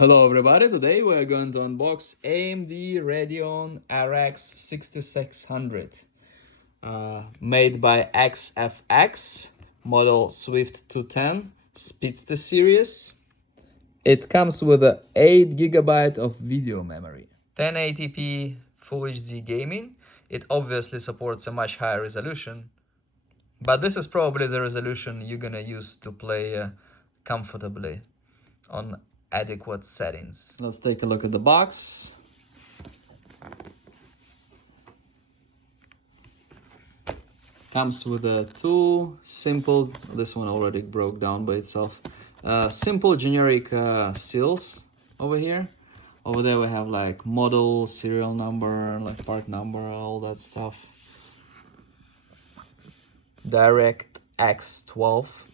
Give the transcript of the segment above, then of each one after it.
Hello everybody, today we are going to unbox AMD Radeon RX 6600 made by XFX, model Swift 210 Speedster series. It comes with a 8 GB of video memory, 1080p Full HD gaming. It obviously supports a much higher resolution, but this is probably the resolution you're gonna use to play comfortably on adequate settings. Let's take a look at the box. Comes with two simple, this one already broke down by itself, simple generic seals over here. Over there we have like model, serial number, like part number, all that stuff. DirectX 12.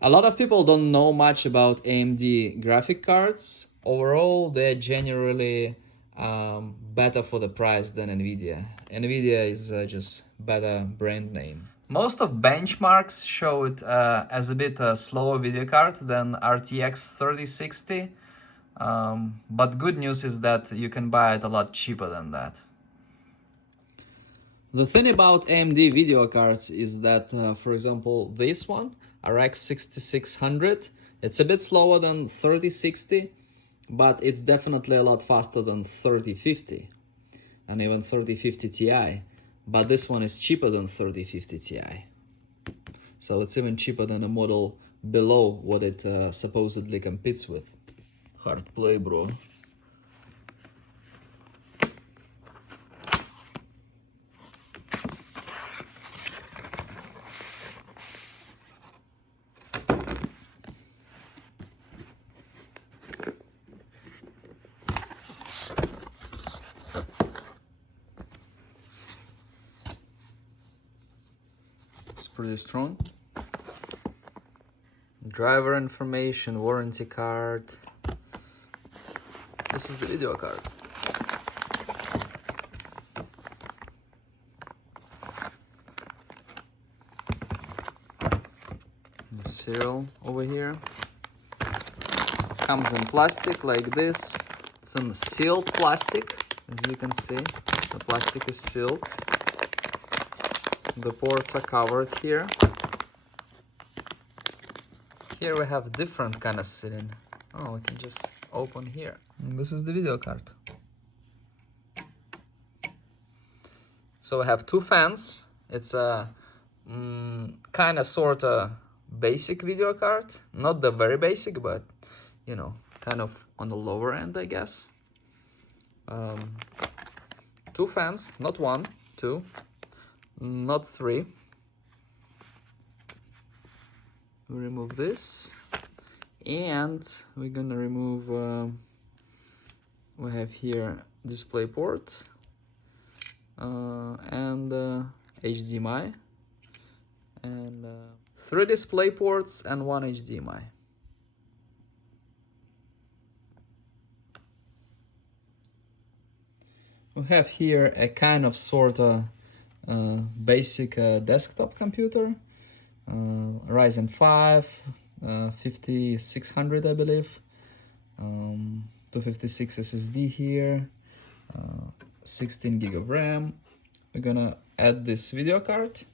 A lot of people don't know much about AMD graphic cards. Overall, they're generally better for the price than NVIDIA. NVIDIA is just better brand name. Most of benchmarks show it as a bit slower video card than RTX 3060. But good news is that you can buy it a lot cheaper than that. The thing about AMD video cards is that, for example, this one, RX 6600, it's a bit slower than 3060, but it's definitely a lot faster than 3050 and even 3050 Ti. But this one is cheaper than 3050 Ti. So it's even cheaper than a model below what it supposedly competes with. Hard play, bro. Pretty strong. Driver information, warranty card. This is the video card. The serial over here. Comes in plastic like this. It's in sealed plastic, as you can see. The plastic is sealed. The ports are covered here. Here we have different kind of sealing. Oh, we can just open here. And this is the video card. So we have two fans. It's a kind of sort of basic video card. Not the very basic, but you know, kind of on the lower end, I guess. Two fans, not one, two. Not three. We remove this, and we're gonna remove. We have here display port and HDMI, and three display ports and one HDMI. We have here a kind of sort of basic desktop computer, Ryzen 5, 5600 I believe, 256 SSD here, 16 gig of RAM. We're gonna add this video card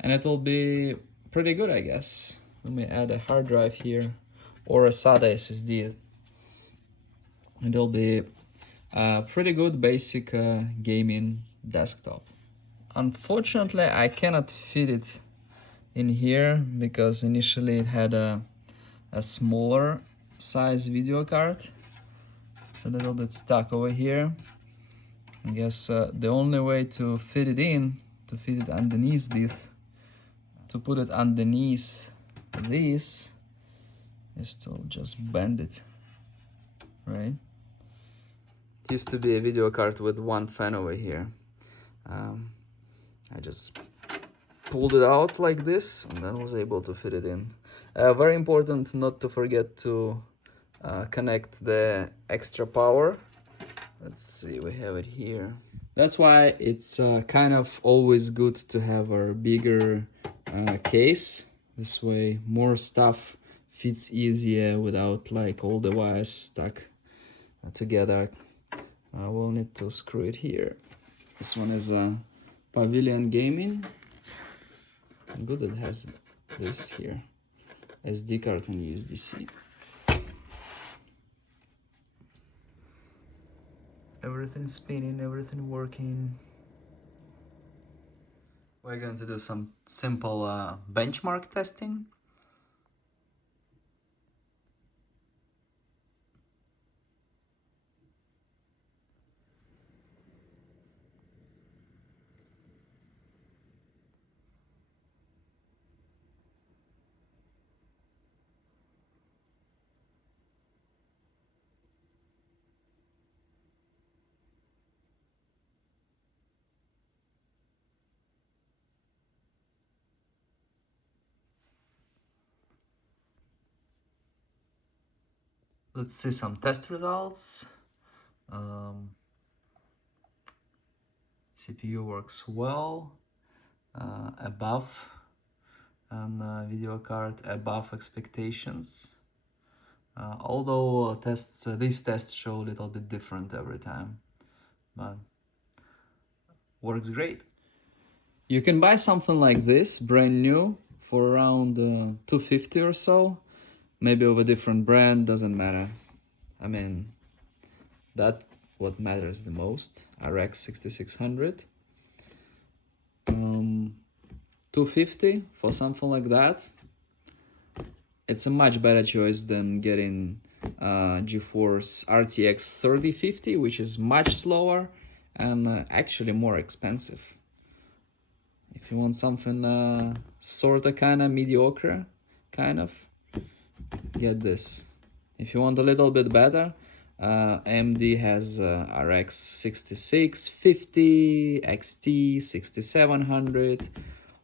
and it will be pretty good, I guess. We may add a hard drive here or a SATA SSD. It'll be a pretty good basic gaming desktop. Unfortunately, I cannot fit it in here because initially it had a smaller size video card. It's a little bit stuck over here. I guess the only way to fit it in, to fit it underneath this, to put it underneath this, is to just bend it, right? It used to be a video card with one fan over here. I just pulled it out like this and then was able to fit it in. Very important not to forget to connect the extra power Let's see, we have it here. That's why it's kind of always good to have a bigger case. This way more stuff fits easier without like all the wires stuck together. We'll need to screw it here. This one is a Pavilion Gaming. Good, it has this here. SD card and USB-C. Everything spinning, everything working. We're going to do some simple benchmark testing. Let's see some test results. CPU works well, above, and video card above expectations. Although these tests show a little bit different every time, but works great. You can buy something like this brand new for around $250 or so. Maybe of a different brand, doesn't matter. I mean, that's what matters the most. RX 6600. $250 for something like that. It's a much better choice than getting GeForce RTX 3050, which is much slower and actually more expensive. If you want something sorta kinda mediocre, kind of, get this. If you want a little bit better, AMD has RX 6650, XT 6700.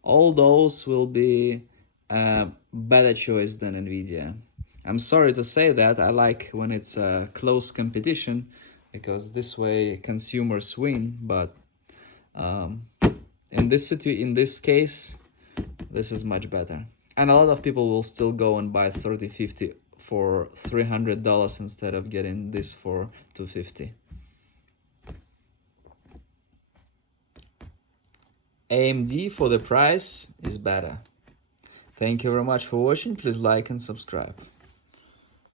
All those will be a better choice than NVIDIA. I'm sorry to say that. I like when it's a close competition because this way consumers win, but in this case, this is much better. And a lot of people will still go and buy 3050 for $300 instead of getting this for $250. AMD for the price is better. Thank you very much for watching. Please like and subscribe.